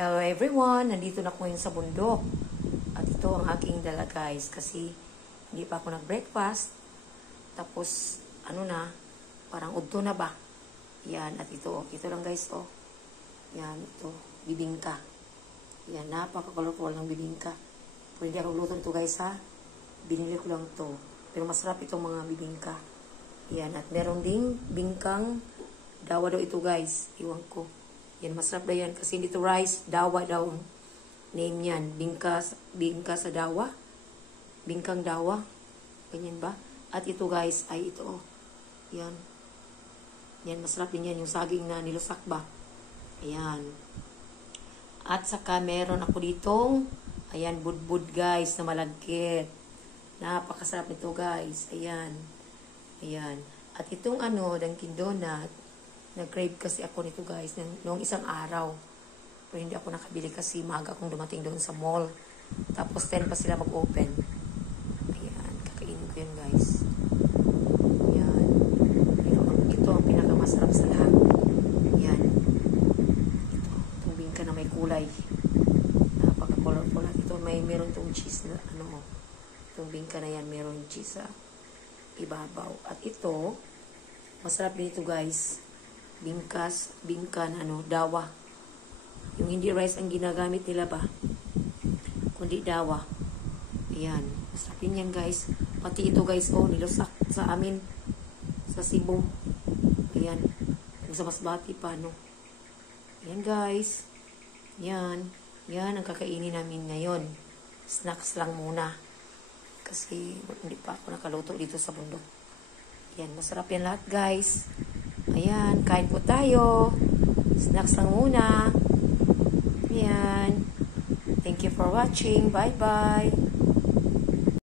Hello everyone! Nandito na ako ngayon sa bundok. At ito ang aking dala guys kasi hindi pa ako nag-breakfast. Tapos ano na, parang udto na ba? Yan, at ito lang guys oh. Yan, ito, bibingka. Yan, napaka-colorful ng bibingka. Pero hindi ako luto nito guys ha. Binili ko lang to. Pero masarap itong mga bibingka. Yan, at meron ding bingkang dawa daw ito guys. Iwan ko. Yan, masarap na yan. Kasi dito rice, dawa daw. Name yan. Bingka sa dawa. Bingkang dawa. Ganyan ba? At ito guys, ay ito. Oh. Yan. Yan, masarap din yan. Yung saging na nilusak ba? Ayan. At saka meron ako ditong, ayan, budbud guys na malagkit. Napakasarap nito guys. Ayan. Ayan. At itong ano, Dunkin Donut. Nag-crave kasi ako nito guys noong isang araw. Pero hindi ako nakabili kasi maaga akong dumating doon sa mall. Tapos 10 pa sila mag-open. Ayan, kakainin ko yun guys. Ayan. Ito ang pinakamasarap sa lahat. Ayan. Itong bingka na may kulay. Napaka-colorful. At ito meron itong cheese na ano. Itong bingka na yan meron cheese sa ibabaw. At ito, masarap din ito guys. Bingkan, ano, dawa. Yung hindi rice ang ginagamit nila ba? Kundi dawa. Ayan. Masarap din yan, guys. Pati ito, guys, oh, nilusak sa amin. Sa Cebu. Ayan. Kung sa Masbati pa, no? Ayan, guys. Yan. Yan ang kakainin namin ngayon. Snacks lang muna. Kasi hindi pa ako nakaluto dito sa bundok. Ayan. Masarap yan lahat, guys. Ayan, kain po tayo. Snacks lang muna. Ayan. Thank you for watching. Bye-bye.